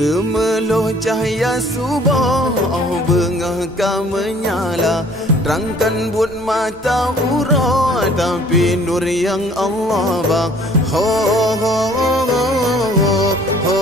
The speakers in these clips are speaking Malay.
Semeluh cahaya subuh bengahkan menyala, terangkan buat mata ura, tapi nur yang Allah bang. Ho ho ho ho ho ho.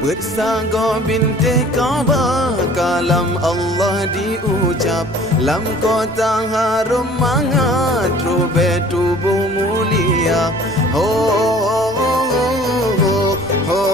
Bersaga binti Kaabah, kalam Allah diucap, lam kota harum mangat, rubah tubuh mulia. Ho ho ho ho ho ho.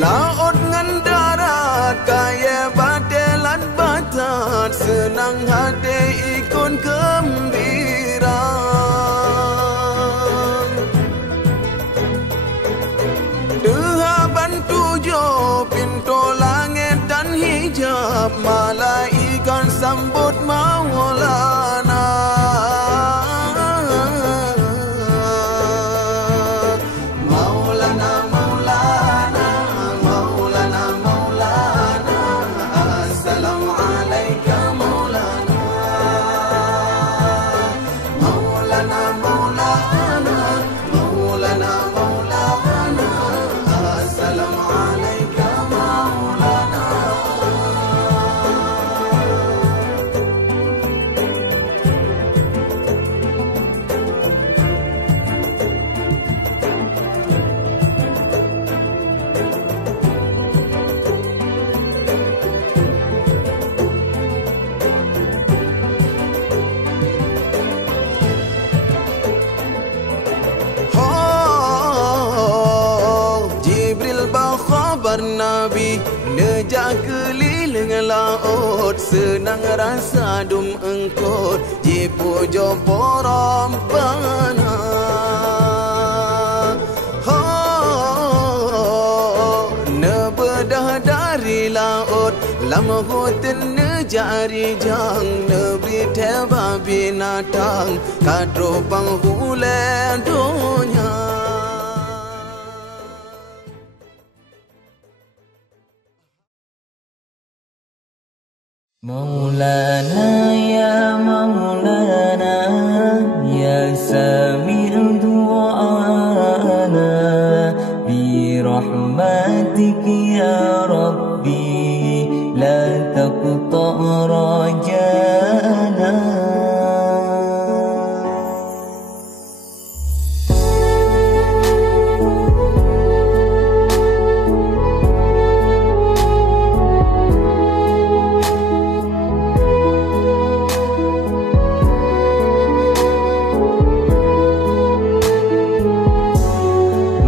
Laut ngan darat, kaya badelan batat, senang hati ikon gembira. Dehaban tujuh pintu langit dan hijab, malaikat sambut Maulana. Maulana, Maulana, Maulana, Maulana, assalamu alaika Maulana. Maulana, Maulana, Maulana, Maulana, assalamu alaika Maulana. Jibril bawa khabar Nabi, nejak keliling laut, senang rasa dum engkot, jipujo Rabbana. Nebedah dari laut, lama hutan nejari jang, neberi teba binatang, kadro penghule dunia. Maulana ya Maulana ya sami' du'ana bi rahmatik ya Rabbi la taqta' rajana.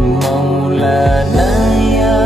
Maulana ya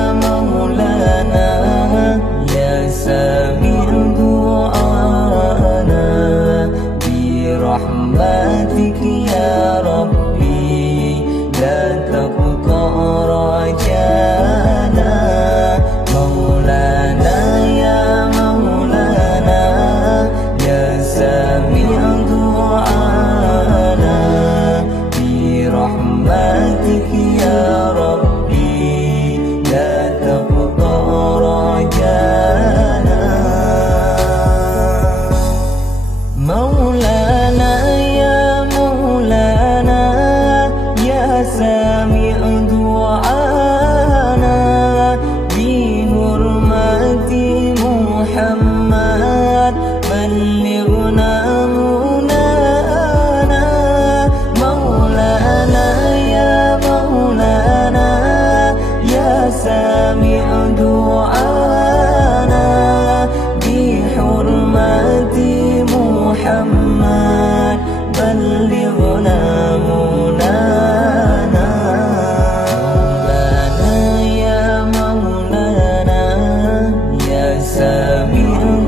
Sami'u